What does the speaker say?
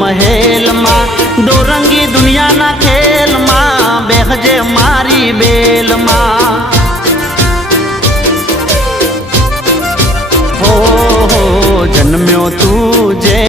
મહેલ માં દોરંગી દુનિયાના ખેલ માં બેહજે મારી બેલ માં હો જન્મ્યો તું